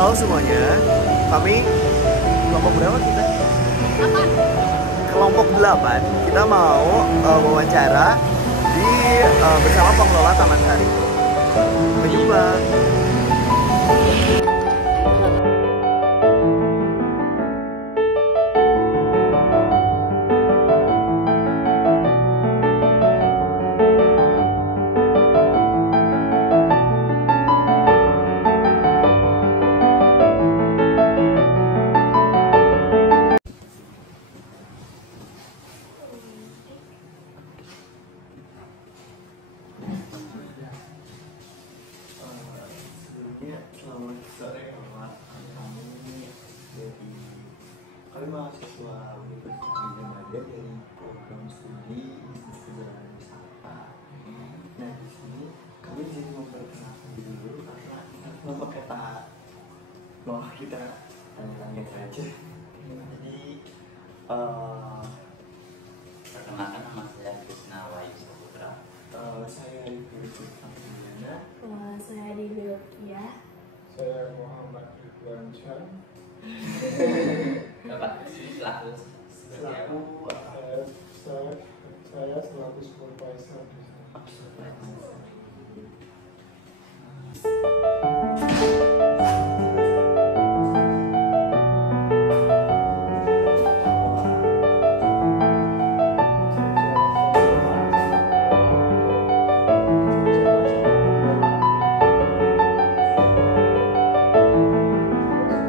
Halo semuanya, kami kelompok berapa kita? Apa? Kelompok 8. Kita mau wawancara di bersama pengelola Taman Sari. Sampai jumpa. Selamat sore Bapak. Kami dari mahasiswa Universitas Gadjah dari program studi bisnis perjalanan wisata. Nah di sini kami jadi memperkenalkan diri dulu karena Bapak kata mau kita tanya-tanya aja. Jadi perkenalkan, nama saya Krisna Wahyu Saputra. saya Ridwan. Saya di Belgia. Saya Muhammad Ridwan Syah. Bapak selaku sebagai apa? Saya selaku supervisor di sini.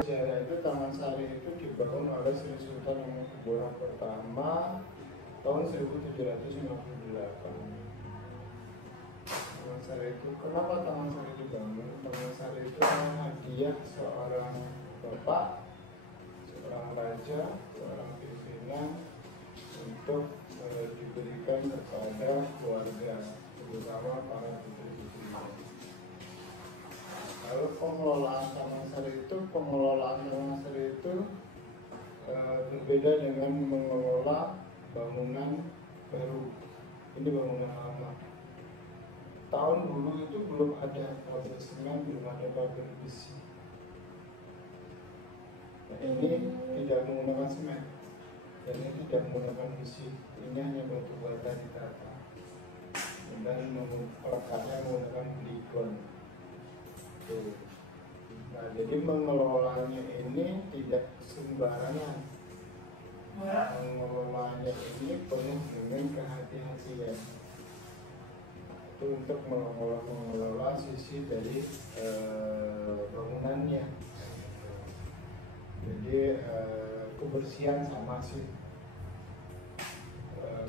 Sejarah itu Taman Sari itu dibangun oleh Sri Sultan Hamengkubuwono pertama tahun 1798. Taman Sari itu, kenapa Taman Sari dibangun? Taman Sari itu hadiah seorang bapak, seorang raja, seorang pimpinan untuk diberikan kepada keluarga, terutama para putri-putrinya. Lalu pengelolaan Taman Sari itu berbeda dengan mengelola bangunan baru. Ini bangunan lama. Tahun dulu itu belum ada pabrik semen, belum ada pabrik besi. Nah, ini tidak menggunakan semen dan ini tidak menggunakan besi. Ini hanya batu bata ditata dan pelekatnya menggunakan gligon. Nah, jadi mengelolanya ini tidak sembarangan. Mengelolanya ini penuh dengan kehati-hatian. Itu untuk mengelola sisi dari bangunannya. Jadi kebersihan sama sih.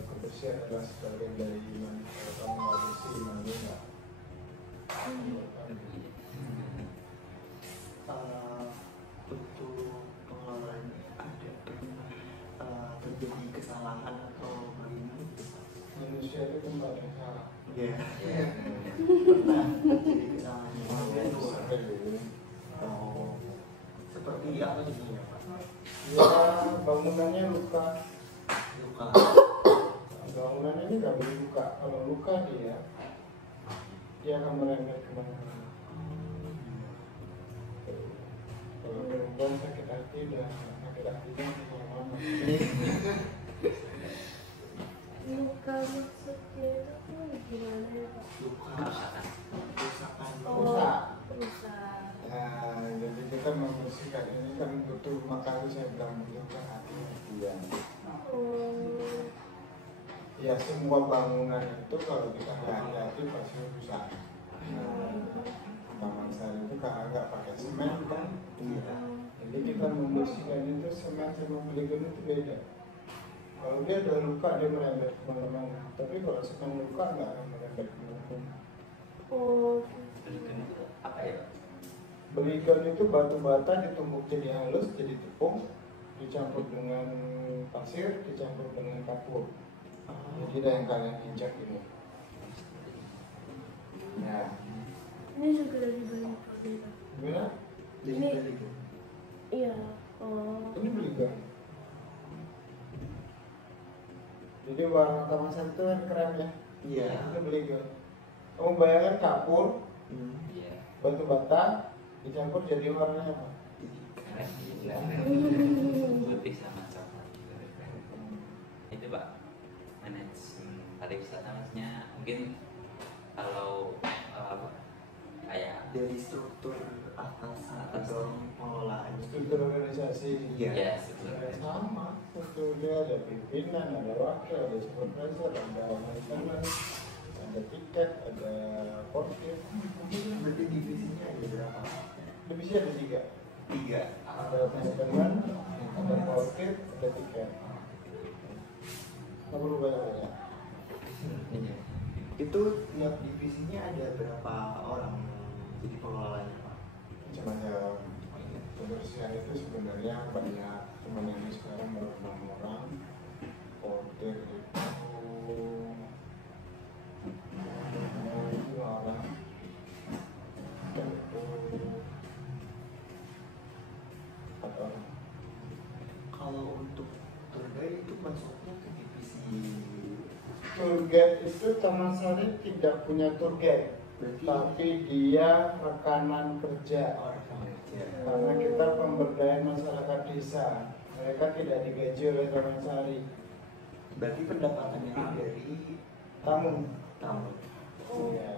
Kebersihan adalah sebagian dari iman. Kalau kamu nggak bersih, iman enggak. Untuk pengelolaan ada pernah terjadi kesalahan atau bagaimana? Manusia itu kan nggak ada yang salah. Ya, pernah terjadi kesalahan. Oh, seperti apa jadinya Pak? Ya, bangunannya luka. Luka. Bangunannya ini nggak boleh luka. Kalau luka dia akan merembet kemana-mana. Kalau perempuan sakit hati dan sakit hatinya kemana-mana. Luka maksudnya itu gimana ya Pak? Luka. Kerusakan. Rusak. Rusak. Nah, jadi kita membersihkan ini kan butuh, makanya saya bilang butuh hati-hatian. Oh, Ya, semua bangunan itu kalau kita nggak hati-hati pasti rusak. Taman Sari itu kalau nggak pakai semen kan, jadi kita membersihkan itu semen sama gligon itu beda. Kalau dia ada luka dia merembet kemana-mana, tapi kalau semen luka nggak akan merembet kemana-mana. oh, Berikan itu apa ya Pak? Gligon itu batu bata ditumbuk jadi halus, jadi tepung, dicampur dengan pasir, dicampur dengan kapur. Jadi ada yang kalian injak ini. Ya, ini juga dari banyak Pak. gimana? Ini- Iya. Oh, Ini gligon. Jadi warna Taman Sari itu kan krem ya. Iya. Itu gligon. Kamu bayangkan kapur, Iya. batu bata, Dicampur jadi warnanya apa? Putih sama coklat. Itu Pak, manajemen pariwisata maksudnya mungkin kalau kayak Dari struktur atasan atau pengelolaannya. Struktur organisasi. Iya. ya Ya, sebetulnya sama. Strukturnya ada pimpinan, ada wakil, ada supervisor, ada maintenance, ada tiket, ada portir. Berarti divisinya ada berapa? Divisi ada 3. 3. Ada maintenance, ada portir, ada tiket. Nggak perlu banyak-banyak. Itu tiap divisinya ada berapa orang jadi pengelolanya Pak? Macam-macam. Kebersihan itu sebenarnya banyak, cuman ini sekarang baru 6 orang. Portir itu 2 orang. Dan itu 4 orang. Kalau untuk tour guide itu masuknya ke divisi Tour guide itu Taman Sari tidak punya tour guide, berarti tapi dia rekanan kerja. orang kerja. Karena kita pemberdayaan masyarakat desa, mereka tidak digaji oleh Taman Sari. Berarti pendapatannya itu dari Tamu. tamu. Ya.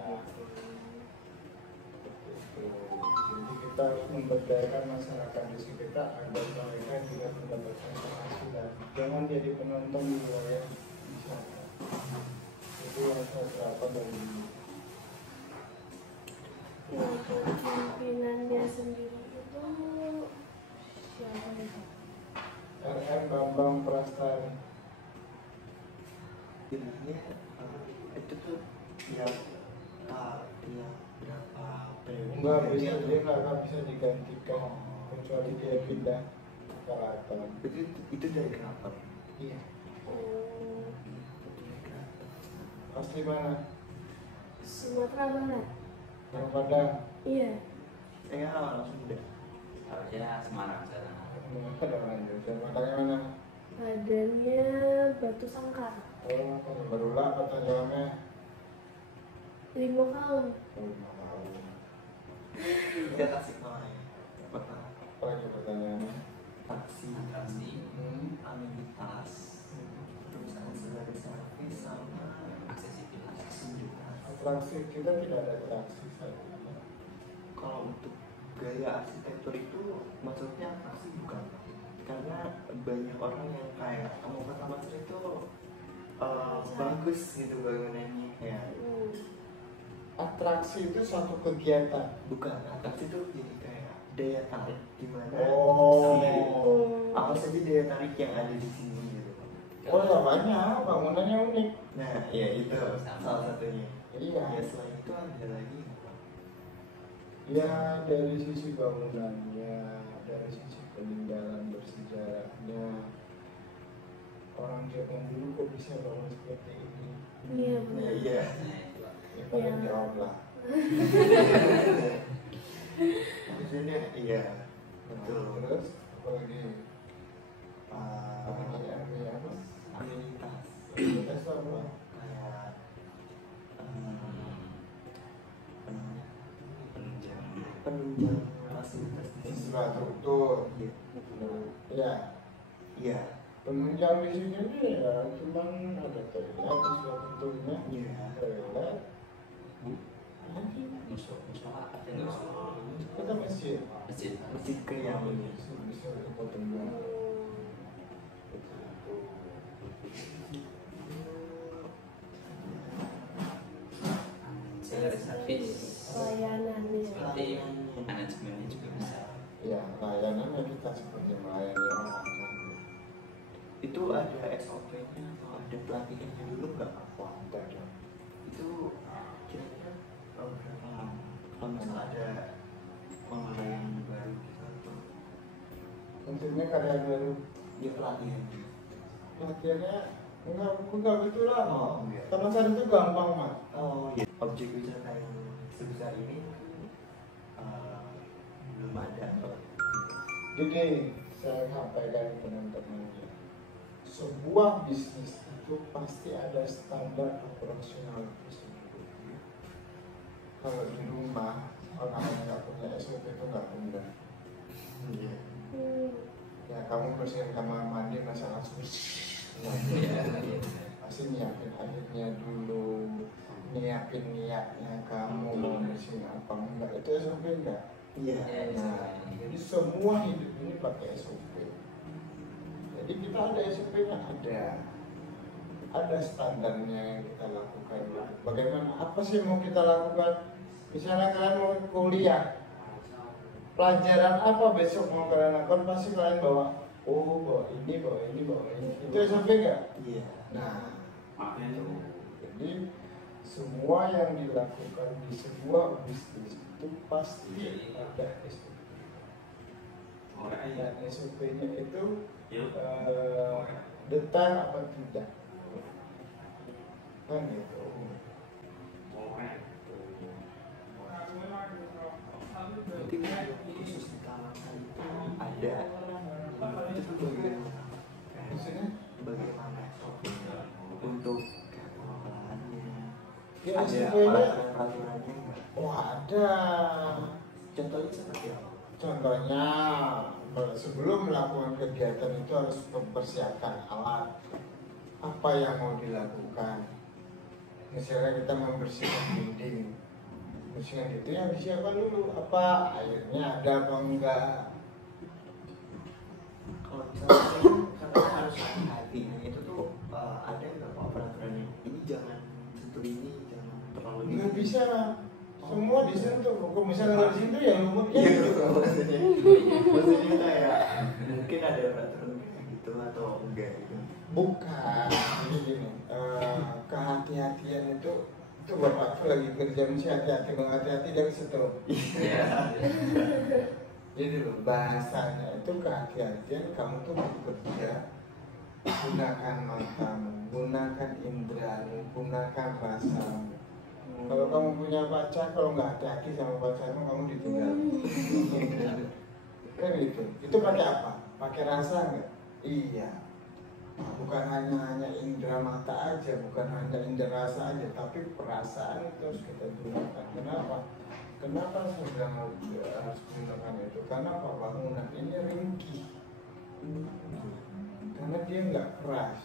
Jadi kita harus memberdayakan masyarakat desa kita agar mereka juga mendapatkan penghasilan. Jangan jadi penonton di wilayah wisata. Itu yang saya terapkan dari dulu. Untuk pimpinannya sendiri itu siapa itu? RM Bambang Prastari. Jadinya itu tuh tiap berapa periode? Enggak bisa, dia nggak bisa digantikan kecuali dia pindah ke keraton. Itu dari kenapa? Iya. Oh, Asli mana? Sumatera Barat. Yang Padang. Iya. Langsung udah. harusnya Semarang sana. Ada orang Jogja. Padangnya mana? Badannya Batu Sangkar. Oh, Barulah atau Jalannya? 5 tahun. Oh, nggak tahu. Dia kasih namanya. Apa lagi pertanyaannya? Taksi, amenitas, terus ancillary service sama Aksesibilitas. Atraksi kita tidak ada atraksi saat ini. kalau untuk gaya arsitektur itu maksudnya atraksi bukan? Karena banyak orang yang kayak kamu pertama itu bagus gitu bangunannya kayak Atraksi itu suatu kegiatan. bukan atraksi itu jadi kayak daya tarik gimana Oh. apa saja daya tarik yang ada di sini gitu. Oh ya banyak, bangunannya unik. Nah ya itu salah satunya. Iya. Ya selain itu ada lagi apa? Ya dari sisi bangunannya, dari sisi peninggalan bersejarahnya, orang Jepang dulu kok bisa bangun seperti ini? Iya Nah, benar. iya. Ya paling Ya. jawab lah. Maksudnya iya betul. Terus apa lagi? Uh, Apa? amenitas Amenitas itu apa? kayak Penunjang. penunjang fasilitas di sini. Infrastruktur. Iya. Ya, Iya. penunjang di sini nih ya cuman ada toilet, infrastrukturnya, Iya. toilet, Musola ada nggak musola? kita masjid. Masjid. Masjid kayak ini. Bisa kita tunggu. Ancillary service. Layanannya. Berarti manajemennya juga bisa. Ya, layanannya kita seperti melayani orang kan. Itu ada SOP-nya atau ada pelatihannya dulu nggak? Wah, enggak ada. Itu kira-kira berapa lama? Kalau misalnya ada pengelolaan baru gitu atau Maksudnya karya baru. ya pelatihan. Latihannya enggak betul lah. Oh, enggak. Taman Sari itu gampang mas. Oh iya. Objek wisata yang sebesar ini belum ada. Jadi saya sampaikan ke teman-temannya, sebuah bisnis itu pasti ada standar operasional prosedur. Kalau di rumah orang yang nggak punya SOP itu nggak benar. Iya. Ya kamu bersihin kamar mandi masa langsung pasti nyiapin airnya dulu, nyiapin niatnya kamu mau bersihin apa enggak, itu SOP enggak? Iya. Nah, jadi semua hidup ini pakai SOP. Jadi kita ada SOP-nya, ada standarnya yang kita lakukan. Bagaimana? Apa sih yang mau kita lakukan? Misalnya kalian mau kuliah, pelajaran apa besok mau kalian lakukan? Pasti kalian bawa ini. Itu SOP nggak? Iya. Nah, jadi semua yang dilakukan di sebuah bisnis itu pasti ada SOP. Dan SOP-nya itu detail apa tidak? Kan gitu. Berarti khusus di kalangan itu ada itu bagaimana? Maksudnya? Bagaimana SOP-nya untuk pengelolaannya? Ya, Ada SOP-nya peraturannya nggak? oh ada. Contohnya seperti apa? Contohnya sebelum melakukan kegiatan itu harus mempersiapkan alat. Apa yang mau dilakukan? Misalnya kita membersihkan dinding, bersihkan itu yang disiapkan dulu. Apa airnya ada apa enggak? Kalau misalnya katanya harus hati-hati, nah itu tuh ada nggak Pak peraturannya? Ini jangan sentuh ini, jangan terlalu Nggak bisa. Semua disentuh. Kok misalnya nggak disentuh ya lumutnya Iya, gitu. maksudnya kayak mungkin ada peraturan gitu atau enggak gitu. Bukan, jadi gini, kehati-hatian itu bapakku lagi kerja mesti hati-hati, hati-hati dan sentuh. Iya. Jadi loh, bahasanya itu kehati-hatian kamu tuh bekerja, gunakan matamu, gunakan indramu, gunakan rasamu. Kalau kamu punya pacar, kalau nggak hati-hati sama pacarmu, kamu ditinggal. Kan gitu. Itu pakai apa? Pakai rasa nggak? Iya. Bukan hanya indera mata aja, bukan hanya indera rasa aja, tapi perasaan itu harus kita gunakan. Kenapa? Kenapa saya bilang harus gunakan itu? Karena apa? Bangunan ini ringkih. Karena dia nggak keras.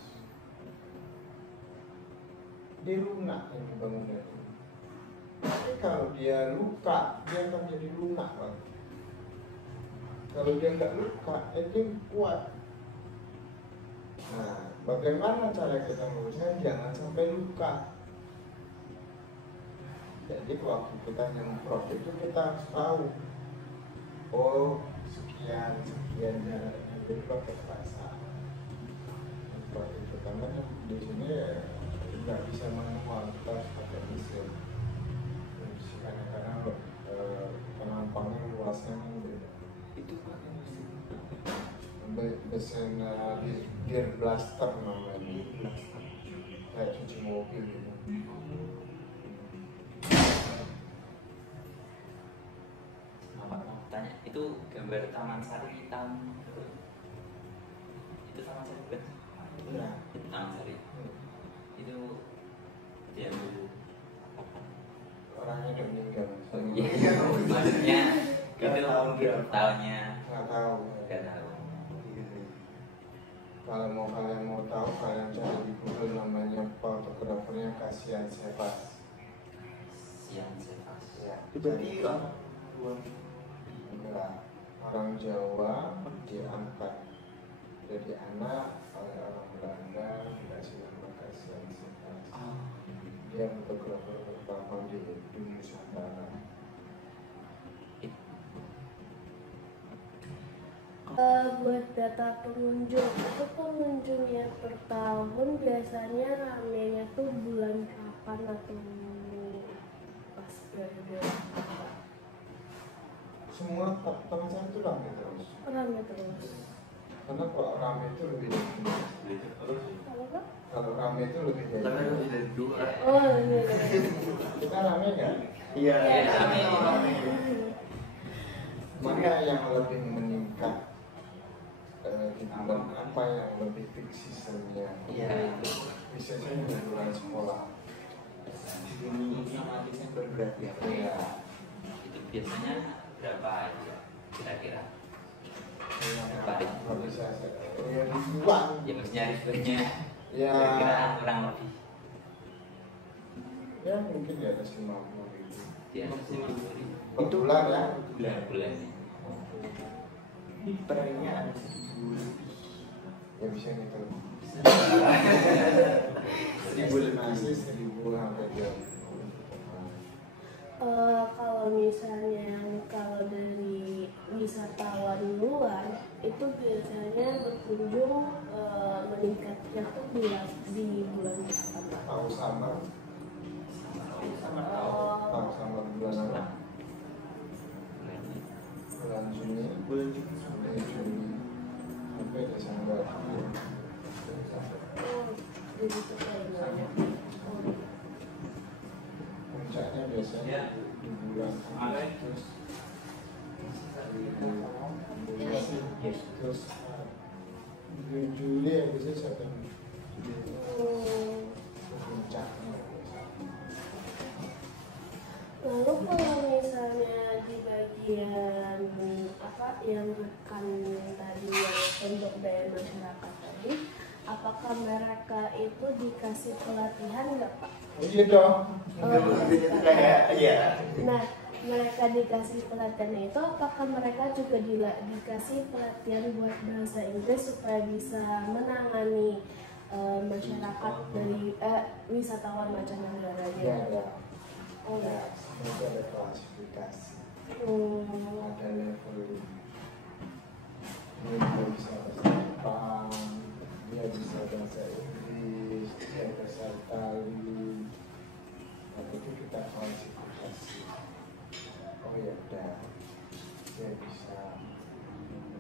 Dia lunak ini bangunan ini. Tapi kalau dia luka, dia akan jadi lunak lagi. Kalau dia nggak luka, dia kuat. Nah, bagaimana cara kita mengurusnya? Jangan sampai luka. Jadi waktu kita nyemprot itu kita harus tahu. Oh, sekian jaraknya. Jadi pakai perasaan. Nyemprot itu karena di sini nggak bisa manual, kita harus pakai mesin. Karena penampangnya luasnya beda. Itu pakai mesin. Mesin gear blaster namanya, kayak cuci mobil gitu. Bapak mau tanya, itu gambar Taman Sari hitam itu Taman Sari bukan? Ya. Itu Taman Sari itu dia dulu Orangnya udah meninggal. iya maksudnya Nggak itu tahu berapa. tahunnya Nggak tahu. nggak tahu. Kalau kalian mau tahu, kalian cari di Google, namanya fotografernya Kasihan Sebas. Siang Sevas. Ya. Itu berarti orang luar. Enggak, orang Jawa diangkat jadi anak oleh orang Belanda, dikasih nama Kasihan Sebas. Dia fotografer pertama di Nusantara. Buat data pengunjung, itu pengunjungnya per tahun biasanya ramenya tuh bulan kapan atau pas periode apa? Semua teman saya itu ramai terus. Rame terus. Karena kalau ramai itu lebih dari Apa? kalau ramai itu lebih dari Tapi lebih dari dua. Oh iya. kita ramai kan? Iya. Iya, rame. Mana yang lebih meningkat di bulan apa yang lebih peak seasonnya? Iya. Biasanya di bulan sekolah. Juni sama Desember berarti ya. Ya, itu biasanya berapa aja kira-kira? Nggak bisa saya ribuan. Ya maksudnya ribuannya Ya. kira-kira kurang lebih Ya mungkin di atas 50.000 di atas 50.000 per bulan ya. bulan. Ini pernya ada 1.000 lebih. Ya bisa gitu. 1.000 Masih lebih. 1.000 sampai jam. Kalau misalnya kalau dari wisatawan luar itu biasanya berkunjung meningkatnya tuh di bulan kapan, Pak? Tahu sama bulan apa? Bulan Juni sampai Desember. Jadi sesuai. Puncaknya biasanya di bulan Agustus, terus Juli Agustus September puncaknya. Lalu kalau misalnya di bagian apa yang rekan tadi yang pemberdayaan masyarakat tadi, apakah mereka itu dikasih pelatihan nggak, Pak? Oh iya dong. Iya. Nah, mereka dikasih pelatihan itu, apakah mereka juga dikasih pelatihan buat bahasa Inggris supaya bisa menangani masyarakat dari wisatawan mancanegaranya? Ya. Oh ya. Semuanya ada klasifikasi, Hmm. ada level. Dia bisa bahasa Jepang, dia bisa bahasa Inggris, dia bahasa Itali. Nah itu kita klasifikasi. Oh ya udah, dia bisa.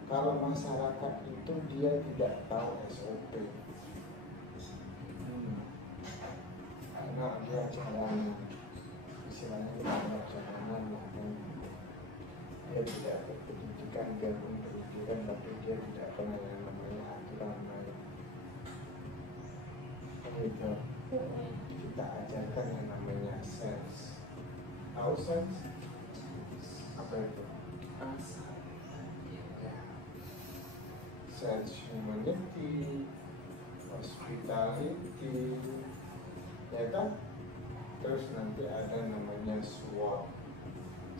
Kalau masyarakat itu dia tidak tahu SOP, karena dia jalan istilahnya kita jalanan lah kan. Dia tidak berpendidikan, dia berpendidikan tapi dia tidak pernah yang namanya aturan main. Gitu. Kita ajarkan yang namanya sense. Tahu sense? Apa itu? Ya. Sense humanity, hospitality, ya kan? Terus nanti ada namanya SWOT,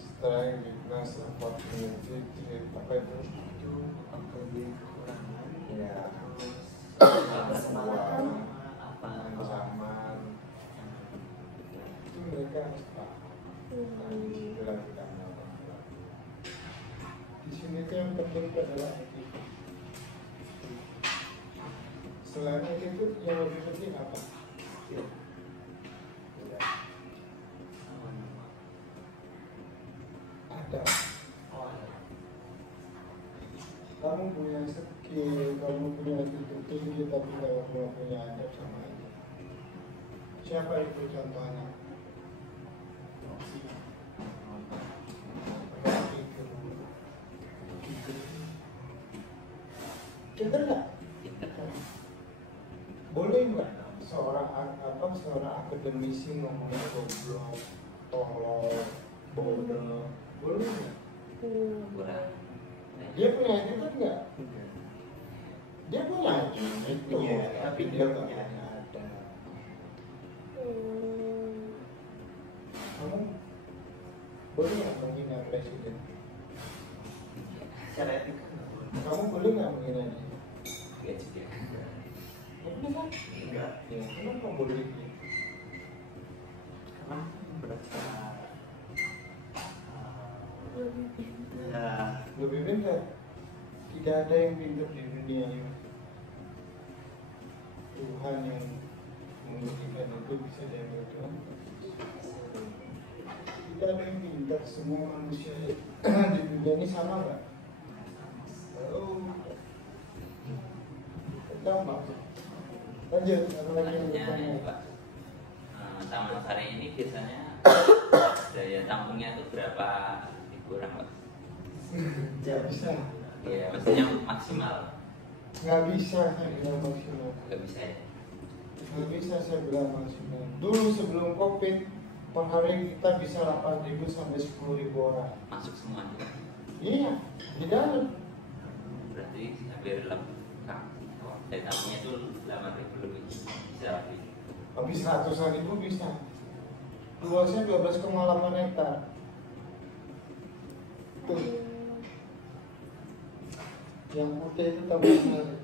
strength, weakness, opportunity, threat, apa itu? Itu kekurangan. Ya, Kesempatan. ancaman, itu mereka harus paham. Itulah kita melakukan. Di sini tuh yang penting itu adalah attitude. Selain attitude, yang lebih penting apa? Ya. Ada. Kamu punya skill, kamu punya attitude tinggi, tapi kalau kamu punya adab sama aja. Siapa itu contohnya? Pinter nggak? Boleh nggak seorang akademisi ngomongnya goblok, tolol, bodoh? Boleh nggak? kurang. Dia punya attitude nggak? Dia punya attitude, Punya, tapi dia nggak punya. ada. Kamu boleh nggak menghina presiden? Secara etika nggak boleh. Kamu boleh nggak menghina dia? Enggak juga. Nggak boleh kan? Enggak. Ya, kenapa boleh gitu? Karena berasa Lebih pintar. ya Lebih pintar. Tidak ada yang pintar di dunia ini. Tuhan yang memberikan itu bisa diambil Tuhan. Tidak ada yang pintar. Semua manusia di dunia ini sama nggak? Oh, sama. Lanjut, apa lagi yang Pertanyaannya ini, bertanya? Pak, Taman Sari ini biasanya daya tampungnya itu berapa kurang, Pak? Nggak bisa. Iya, maksudnya maksimal. Nggak bisa saya bilang maksimal. Nggak bisa ya. Nggak bisa saya bilang maksimal. Dulu sebelum COVID per hari kita bisa 8.000 sampai 10.000 orang. Masuk semuanya. Iya, di dalam. Berarti hampir lengkap. Dari tamunya itu 8.000 lebih. Bisa lebih. Habis 100.000 bisa. Luasnya 12,8 hektar. Tuh, yang putih itu Taman Sari.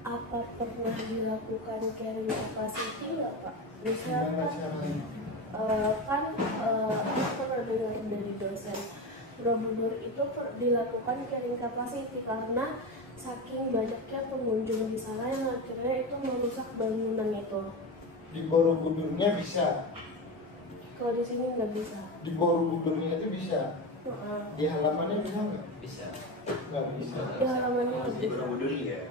Apa pernah dilakukan carrying capacity nggak Pak? Gimana Misalkan caranya? aku pernah dengar dari dosen Borobudur itu dilakukan carrying capacity karena saking banyaknya pengunjung di sana yang akhirnya itu merusak bangunan itu. Di Borobudurnya bisa. Kalau di sini nggak bisa. Di Borobudurnya itu bisa. Di halamannya bisa nggak? Bisa. Nggak bisa. Di halamannya Di bisa. Borobudur ya.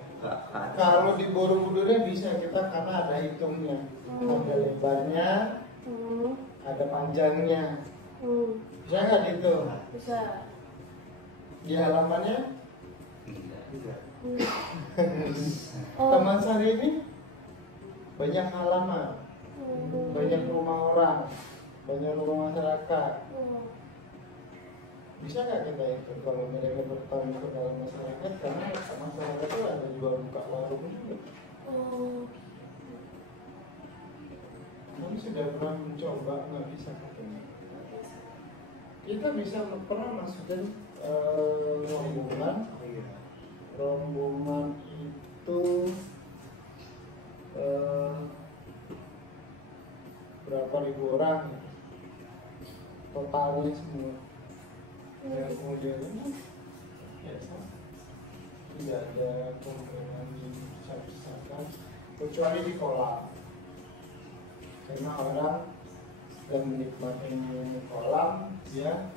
Kalau di Borobudurnya bisa kita karena ada hitungnya, ada lebarnya, ada panjangnya. Bisa nggak gitu? Bisa. Di halamannya Bisa. Oh. Taman Sari ini banyak halaman, banyak rumah orang, banyak rumah masyarakat. Bisa nggak kita itu kalau mereka bertamu ke dalam masyarakat, karena masyarakat itu ada jual buka warung juga. Kami sudah pernah mencoba, nggak bisa katanya. Kita bisa pernah masukin rombongan. Oh iya. Rombongan itu berapa ribu orang totalnya semua. Ya, kemudian biasa tidak ada kemungkinan dibesar-besarkan kecuali di kolam, karena orang sedang menikmati kolam, dia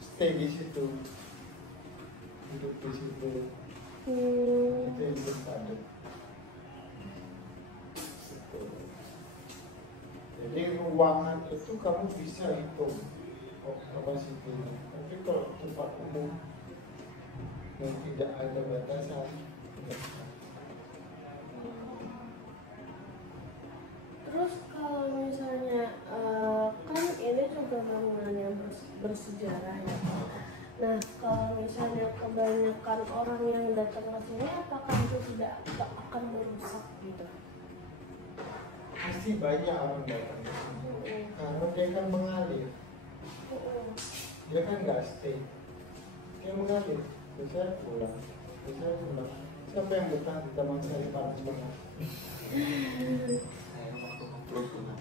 stay di situ, hidup di situ. Itu yang berpadat. Jadi ruangan itu kamu bisa hitung kapasitinya. Tapi kalau tempat umum yang tidak ada batasan, tidak bisa. Terus kalau misalnya kan ini juga bangunan yang bersejarah ya. Nah, kalau misalnya kebanyakan orang yang datang ke sini, apakah itu tidak akan merusak gitu? Pasti banyak orang datang ke sini karena dia kan mengalir, dia kan nggak stay, dia mengalir, bisa pulang, bisa pulang. Siapa yang betah di Taman Sari panas banget? Saya waktu ngobrol pernah.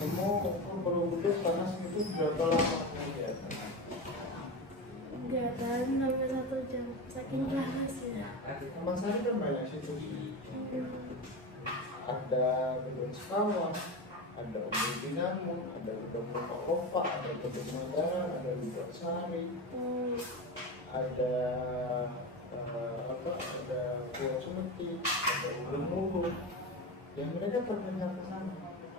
Kamu Borobudur panas itu berapa lama biasa? Ya kan, sampai 1 jam, saking panasnya. Taman Sari kan banyak situ. Ada gedung sekawan, ada Umbul Dinamo, ada gedung Kopa, ada gedung Madaran, ada gedung Sari, ada ada Pulau Sumeti, ada Umbul Mugu. Yang mereka pernah ke sana.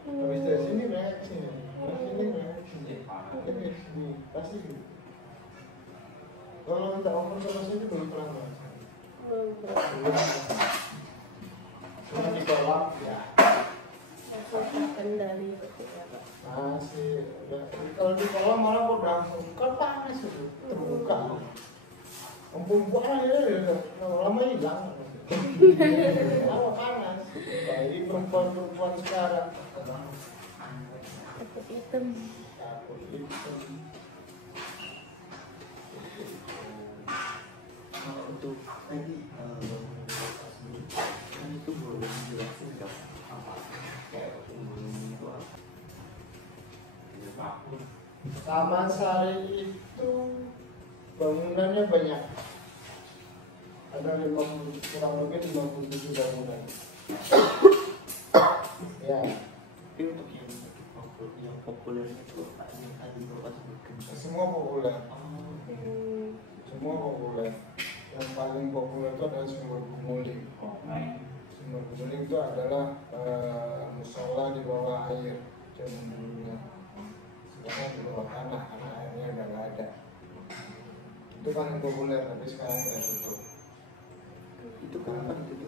Habis dari sini mereka ke sini, dari sini mereka ke sini, dari sini pasti gitu. Kalau minta open terus itu belum pernah merasa. Belum. Cuma di kolam ya. Kendali itu ya Pak. Masih kalau di kolam malah kok langsung kan panas itu terbuka. Perempuan ya lama hilang. Lama panas. Bagi perempuan sekarang Takut hitam. takut hitam. Kalau untuk tadi kan itu boleh dijelasin nggak apa kayak umumnya itu apa? Taman Sari itu bangunannya banyak. Ada kurang lebih 57 bangunan. Ya, Tapi untuk yang populer itu yang tadi bapak sebutkan. semua populer. Oh, Semua populer. Yang paling populer itu adalah Sumber Gumuling. Sumber Gumuling itu adalah musola di bawah air zaman dulunya. Sekarang di bawah tanah karena airnya udah nggak ada. Itu paling populer, tapi sekarang udah tutup. itu kenapa gitu?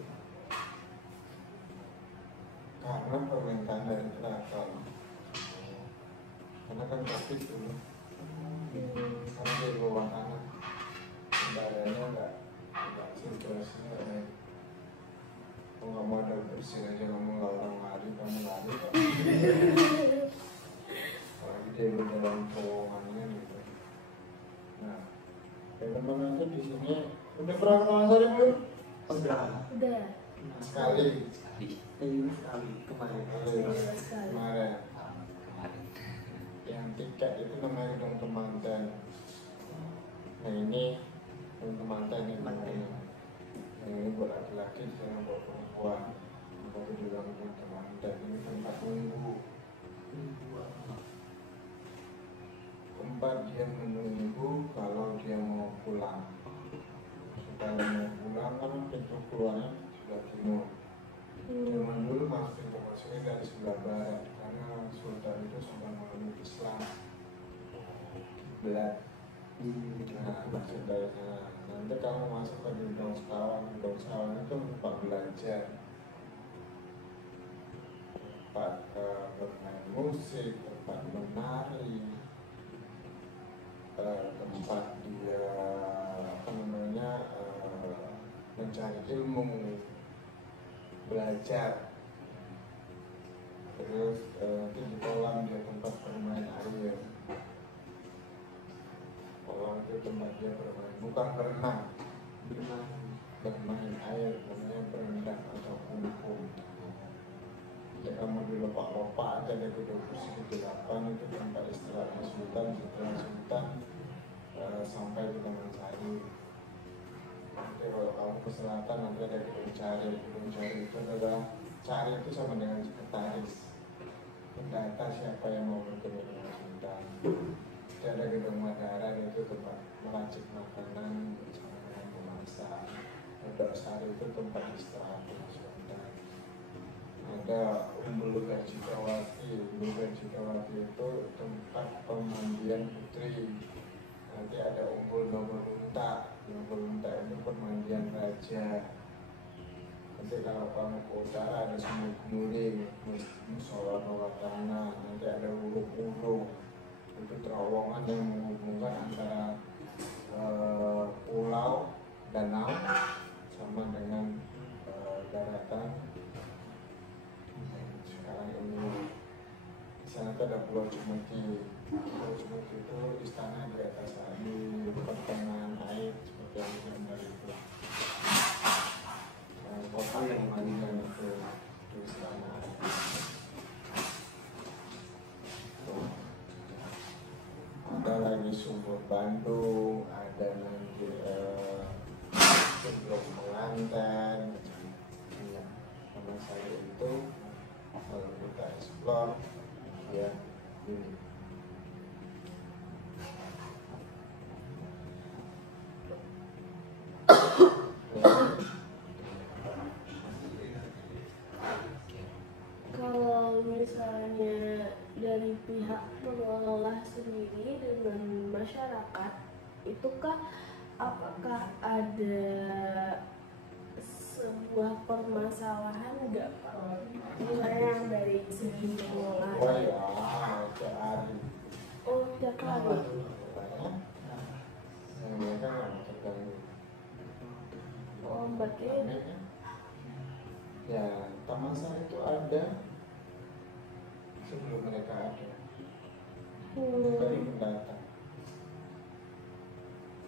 Karena permintaan dari keraton. Karena kan covid dulu. Karena di luar tanah, udaranya nggak situasinya baik. Kalau kamu ada bersin aja, kamu nggak orang lari, kamu lari. Apalagi dia dalam terowongannya gitu. Nah, teman-teman itu di sini udah pernah ke Taman Sari belum? Udah. Udah. Sekali. Ini sekali kemarin. Kemarin. Kemarin. Yang tiga itu namanya gedung temanten. Nah ini gedung temanten ini namanya. Yang ini buat laki-laki, yang buat perempuan. Maka itu bilang gedung temanten. Ini tempat nunggu. Tempat dia menunggu kalau dia mau pulang. Kalau mau pulang kan pintu keluarnya sebelah timur. Zaman dulu masuknya dari sebelah barat karena Sultan itu sudah menganut Islam. Belat. Nah, maksud dari sana. Nanti kalau masuk ke gedung Sekawan itu tempat belajar, tempat bermain musik, tempat menari, tempat dia mencari ilmu, belajar. Terus di kolam dia tempat bermain air. Kolam itu tempat dia bermain, bukan berenang, bermain air, namanya berendam atau kumpul. Jadi kamu di lopak-lopak aja dari gedung kursi ke-8 itu tempat istirahatnya Sultan, setelah Sultan sampai di Taman Sari. Nanti kalau kamu ke selatan nanti ada gedung Cari. Gedung Cari itu adalah Cari itu sama dengan sekretaris, pendata siapa yang mau bertemu dengan Sultan. Jadi ada gedung Madara itu tempat meracik makanan bersama dengan memasak. Gedung Sari itu tempat istirahat Sultan. Ada Umbul Garjikawati. Umbul Garjikawati itu tempat pemandian putri. Nanti ada Umbul Nogonunta. Nogonunta itu pemandian raja. Nanti kalau kamu ke utara ada Sumur Gunuling, Musola Bawatana. Nanti ada Wulung-Wulung. Itu terowongan yang menghubungkan antara pulau danau sama dengan daratan. Sekarang ini di sana ada Pulau Cemeti. Pulau Cemeti itu istana di atas di pertengahan air seperti yang gambar itu. Kota yang mandikan itu di istana. Ada lagi Sumur Bandung, ada nanti sebelum Penganten. Taman Sari itu kalau kita explore ya ini. Kalau misalnya dari pihak pengelola sendiri dengan masyarakat, itukah apakah ada sebuah permasalahan nggak Pak? Misalnya yang dari segi pengelola. Oh ya, tiap hari. Oh, tiap hari. Yang mereka nggak terganggu. Oh, berarti ya Taman Sari itu ada sebelum mereka ada. Mereka itu pendatang.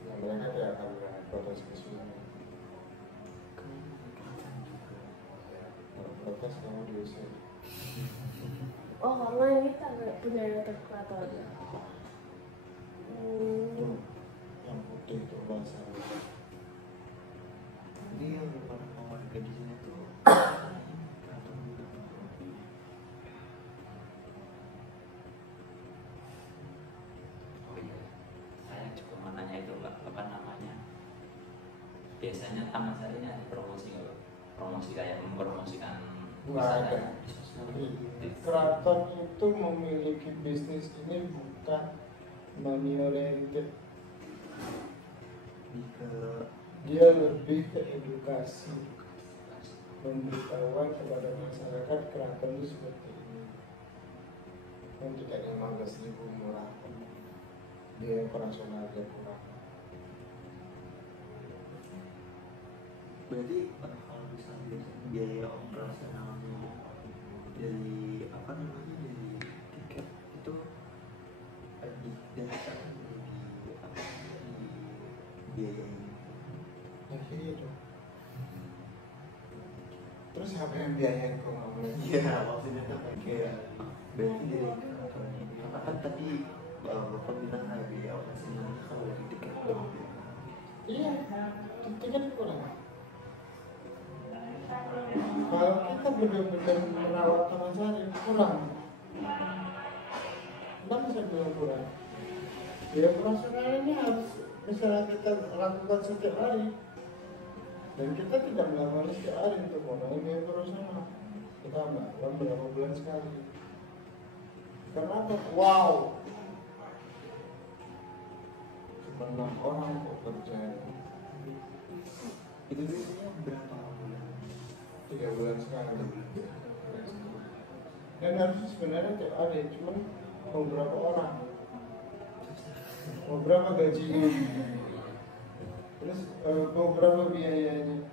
Ya mereka tidak akan protes ke sini. Kalau protes kamu diusir. oh, karena ini punya keraton. Yang putih itu bahasanya. Ini yang para warga di sini tuh Oh iya, saya juga mau nanya itu Pak, apa namanya? Biasanya Taman Sari ini ada promosi nggak Pak? Promosi kayak mempromosikan Nggak ada. di sosial Jadi, media. keraton itu memiliki bisnis ini bukan money oriented. lebih ke Dia lebih ke edukasi. memberitahuan kepada masyarakat keraton itu seperti ini. Yang tiketnya 15.000 murah, biaya operasionalnya kurang. Berarti kalau misalnya biaya operasionalnya dari apa namanya dari tiket itu didaftar di apa di biaya ini. Ya gitu. Terus apa yang biaya itu ngomongnya? Iya, maksudnya tuh kayak berarti dari kantornya ini kan tadi bapak bilang ada biaya operasionalnya kalau dari tiket doang. Iya, tiket kurang. Kalau kita benar-benar merawat taman sari kurang. Kenapa saya bilang kurang? Biaya operasional ini harus bisa kita lakukan setiap hari. Dan kita tidak melakukan setiap hari untuk mengurangi biaya operasional. Kita melakukan berapa bulan sekali. Kenapa? Wow! Cuma 6 orang kok kerja. Itu biasanya berapa bulan? 3 bulan sekali. Dan harusnya sebenarnya tiap hari, cuma beberapa orang, beberapa gajinya, terus beberapa biayanya.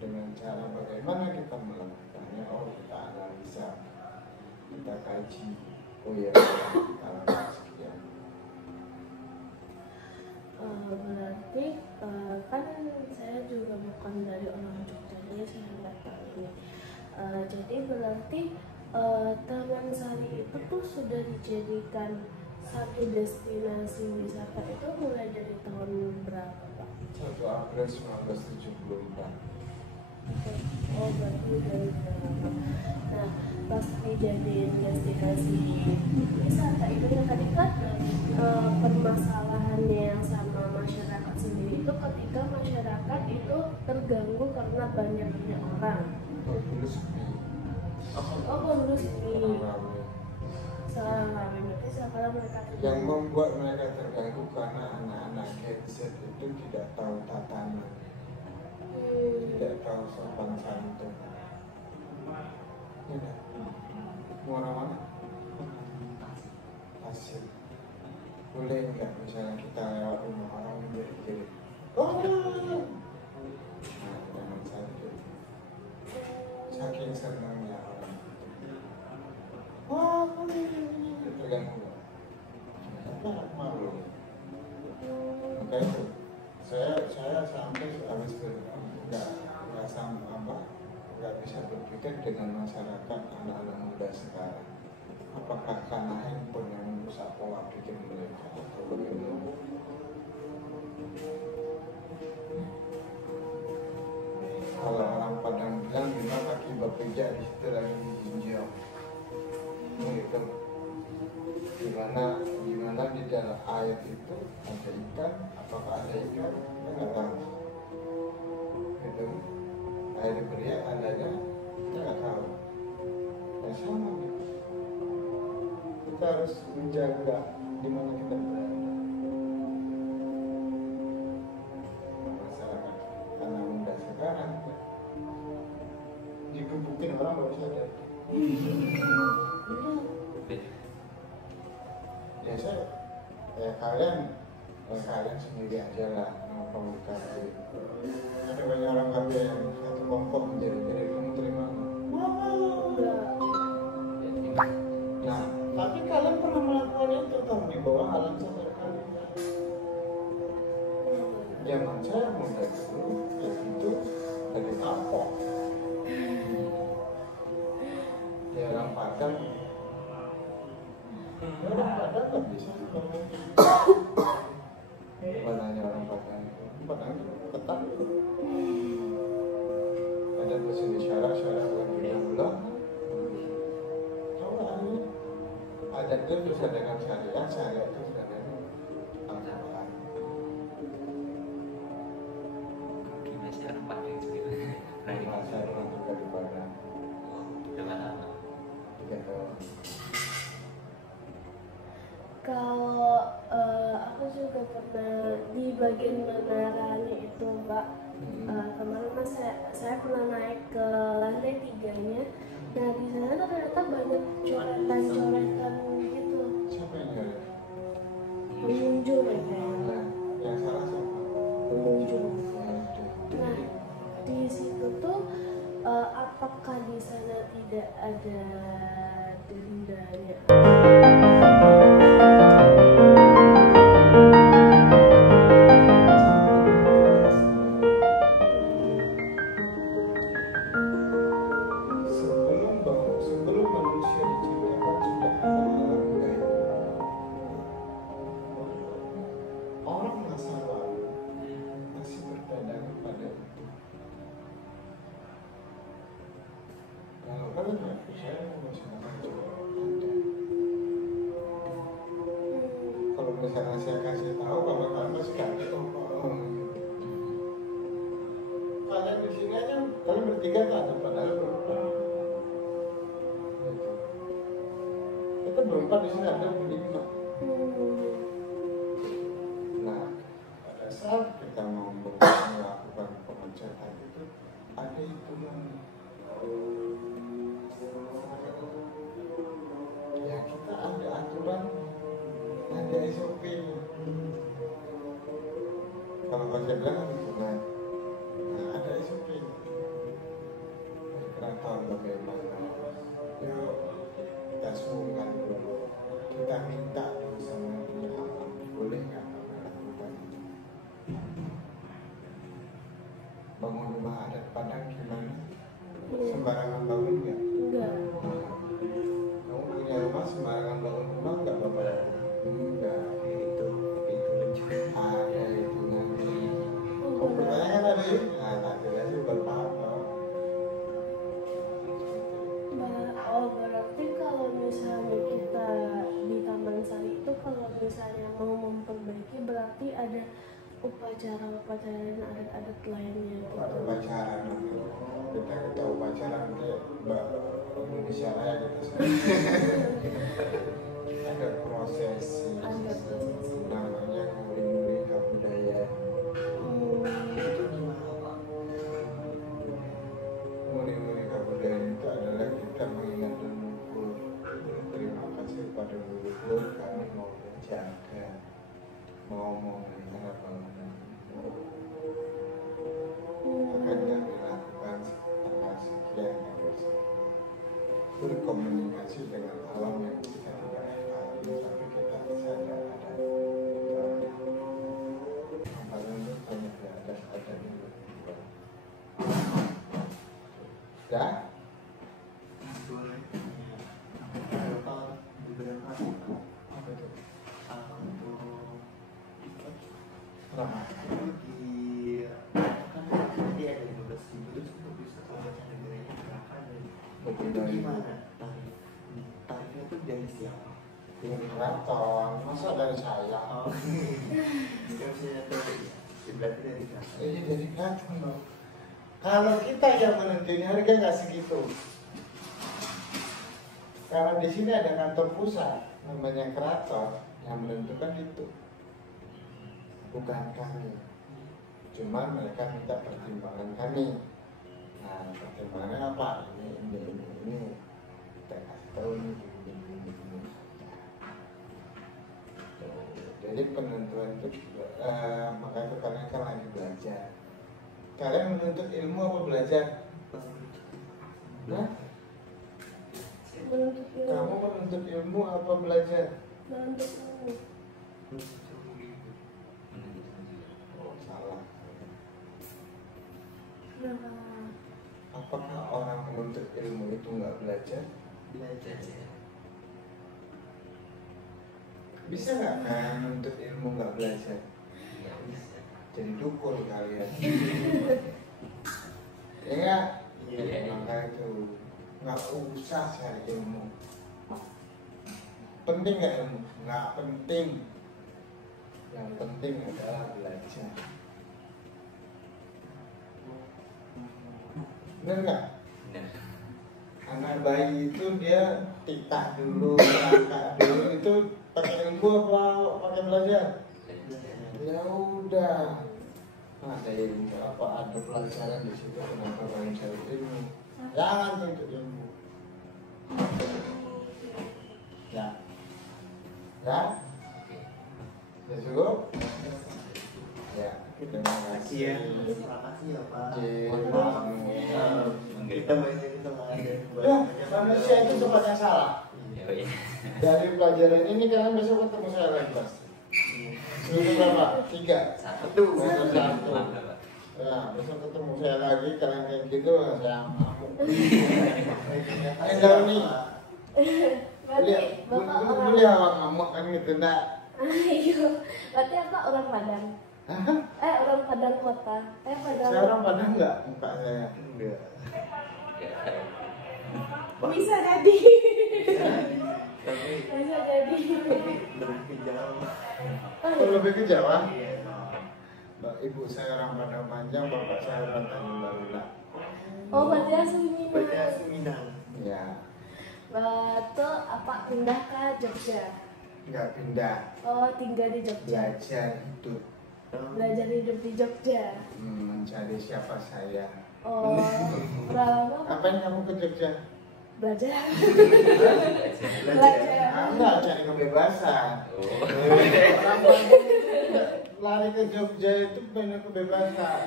Dengan cara bagaimana kita melakukannya, oh kita analisa, kita kaji, oh ya kita lakukan sekian. Berarti kan saya juga bukan dari orang Jogja, jadi saya nggak tahu ini. Jadi berarti Taman Sari itu tuh sudah dijadikan satu destinasi wisata itu mulai dari tahun berapa, Pak? 1 April 1974. Oh, berarti dari berapa? Nah, pas dijadiin destinasi wisata itu tadi kan permasalahannya yang sama masyarakat sendiri itu ketika masyarakat itu terganggu karena banyaknya orang. Dulu sepi. Oh, dulu sepi. Ramai. Salah rame, berarti sekarang mereka Yang membuat mereka terganggu karena anak-anak Gen Z itu tidak tahu tatanan, tidak tahu sopan santun. Ya, mau orang mana? Hasil. Boleh nggak misalnya kita lewat rumah orang jadi oh, nah jangan santun. Saking senangnya orang. Wah, terganggu. Apa malu? Maka itu saya sampai habis nggak sama apa nggak bisa berpikir dengan masyarakat anak-anak muda sekarang. Apakah karena handphone yang merusak pola pikir mereka atau bagaimana? Kalau orang Padang bilang 5 kaki bekerja di situ lagi dijinjau. Gitu. Gimana di dalam air itu ada ikan, apakah ada ikan, kita nggak tahu. Gitu. Air beriak adanya, kita nggak tahu. Ya sama gitu. Kita harus menjaga di mana kita berada. Masyarakat anak muda sekarang digebukin orang baru sadar. Ya saya, ya kalian sendiri aja lah ngomong kafir. Ada banyak orang kafir yang satu kelompok menjadi kamu terima. Nah, tapi kalian pernah melakukan itu kan di bawah alam sadar kalian. Zaman saya muda dulu, ya itu dari kapok. Ya orang Padang. Orang Padang nggak bisa ngomong. Bukan hanya orang Padang itu ketat. Ada bahasa syarat yang ulang. Tahu ini ada itu bisa dengan syariat itu sudah dengan Al-Quran. Gimana orang Padang gitu? Bahasa orang juga di Padang. Dengan apa? 3 tahun. Kalau aku juga pernah di bagian menaranya itu Mbak. Kemarin mas saya pernah naik ke lantai 3-nya. Nah di sana ternyata banyak coretan-coretan gitu. Siapa yang nyari? Pengunjung ya kayaknya. Nah, yang salah siapa? Pengunjung. Waduh. Nah di situ tuh apakah di sana tidak ada dendanya? Sebelum manusia diciptakan sudah ada alam gaib. Orang masa lalu masih berpegangan pada itu. Kalau kalian nggak percaya, silakan coba ada. Kalau misalnya saya kasih tahu, kalau kalian masih kaget, kalian di sini aja, kalian bertiga tak ada padahal berempat. Gitu. Kita berempat di sini ada berlima. Nah, pada saat kita mau melakukan pengecekan itu ada hitungan. Ya kita ada aturan, ada SOP. Kalau baca bilang hitungan, nah ada SOP. Keraton bagaimana? Yuk kita sungkan dulu. Kita minta dulu sama punya alam, boleh nggak kami lakukan itu? Bangun rumah adat Padang gimana? Sembarangan bangun nggak? Enggak. Kamu punya rumah sembarangan bangun rumah nggak Bapak? Enggak. itu mencuri. Ada itu nanti. Komputernya kan ada ya? Nah, tak jelas itu berapa? Berarti kalau misalnya kita di Taman Sari itu kalau misalnya mau memperbaiki berarti ada upacara-upacara dan adat-adat lainnya gitu. Upacara nanti. Kita upacara nanti Mbak Indonesia Raya kita sebut. Ada prosesi. Ada prosesi. Namanya nguli-nguli budaya. Itu gimana Pak? Nguli-nguli budaya itu adalah kita mengingat leluhur. Terima kasih pada leluhur kami mau menjaga, mau memelihara bangunan. Akan yang dilakukan tanggal sekian harus berkomunikasi dengan alam yang kita tidak kenali, tapi kita sadar ada. Apalagi itu banyak ada ini. Ya? Boleh. Beberapa Apa itu? untuk di kan nanti ada 15.000 terus untuk bisa mancanegaranya berapa dan itu gimana tarifnya tuh dari siapa? Dari keraton, masa dari saya? Oh, ya maksudnya tuh berarti dari siapa? Dari keraton dong. Kalau kita yang menentuin harga nggak segitu. Karena di sini ada kantor pusat namanya keraton yang menentukan itu, bukan kami. Cuma mereka minta pertimbangan kami. Nah, pertimbangannya apa? Ini. Kita kasih tahu ini. Jadi penentuan itu, makanya kalian kan lagi belajar. Kalian menuntut ilmu apa belajar? Nah, Menuntut ilmu. kamu menuntut ilmu apa belajar? Menuntut ilmu. Oh, salah. Nah, Apakah orang menuntut ilmu itu nggak belajar? Belajar ya. Bisa nggak kalian menuntut ilmu nggak belajar? Nggak bisa. Jadi dukun kalian. Ya nggak? Iya. Maka itu nggak usah cari ilmu. Penting nggak ilmu? Nggak penting. Yang penting adalah belajar. Benar nggak? Benar. Anak bayi itu dia titah dulu, langkah dulu itu pakai ilmu apa pakai belajar? Ya udah. Ada ilmu apa? Ada pelajaran di situ. Kenapa kalian cari ilmu? Jangan tuntut ilmu. Ya. Ya. Ya cukup. Ya. Terima kasih. Iya, terima kasih ya Pak. Mohon Mohon maaf. maaf. Kita banyak sama ada. Ya, manusia itu tempatnya salah. Ya, Dari pelajaran ini kalian besok ketemu saya lagi, Mas. Seminggu berapa? 3. satu. Besok 1. Mantap, Pak. Ya, besok ketemu saya lagi. Kalian kayak gitu, saya ngamuk. Enggak nih. Berarti bapak orang Boleh awak ngamuk kan gitu, enggak? Iya. Berarti apa orang Padang? Hah? Orang Padang kota. Padang. Saya orang Padang enggak muka saya? Enggak. Bisa jadi. Tapi Bisa jadi. lebih ke Jawa. Oh, lebih ke Jawa? Iya. Mbak, ibu saya orang Padang Panjang, bapak saya orang Tanjung Barulah. Oh, berarti asli Berarti Minang. asli Minang. Ya, Batu apa pindah ke Jogja? nggak pindah. Oh, tinggal di Jogja. Belajar hidup, Belajar hidup di Jogja. mencari siapa saya. Oh, berapa? Kapan kamu ke Jogja? Belajar. Belajar. Belajar. Enggak, cari kebebasan. Oh. Orang Bandung lari ke Jogja itu pengen kebebasan.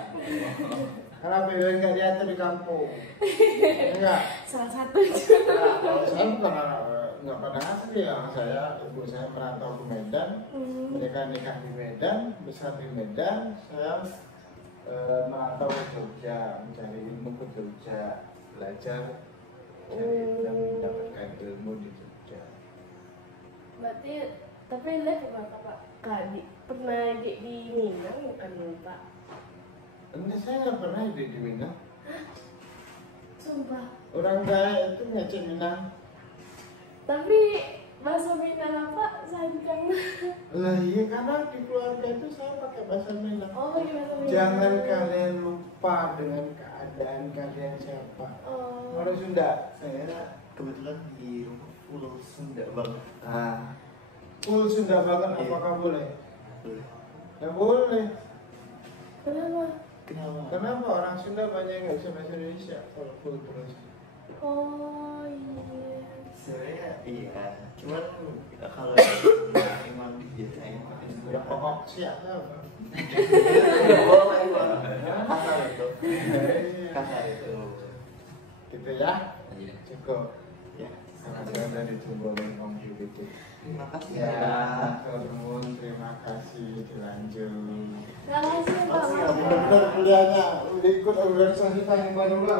Karena bebas nggak diatur di kampung. Enggak. Salah satu. Nah, kalau saya bukan nggak pada asli ya. Ibu saya merantau ke Medan. Mereka nikah di Medan, besar di Medan. Saya merantau ke Jogja, mencari ilmu ke Jogja, belajar, dan mendapatkan ilmu di Jogja. Berarti tapi lihat pernah Pak Kadi pernah di Minang bukan Pak? Enggak, saya nggak pernah hidup di Minang. Sumpah. Orang kaya itu ngecek Minang. Tapi bahasa Minang apa sancang? Lah iya, karena di keluarga itu saya pakai bahasa Minang. Oh, gimana Minang? Jangan kalian lupa dengan keadaan kalian siapa. Oh. Orang Sunda. Saya kebetulan di rumah full Sunda banget. Ah, full Sunda banget. Iya. Apakah boleh? Boleh. Ya boleh. Kenapa? Kenapa? Kenapa orang Sunda banyak yang nggak bisa bahasa Indonesia kalau full terus? Oh iya. Sebenarnya iya. Cuman kalau emang dibiasain pakai Udah Sunda. pokok siapa? Oh, kasar itu. Kasar itu. Gitu ya. Iya. Cukup. Ya. Karena saya udah ditungguin Om gitu. Terima kasih Ya, turun, terima kasih, dilanjut. Terima kasih Pak. Benar-benar kuliahnya udah ikut organisasi Tanjung Barulah,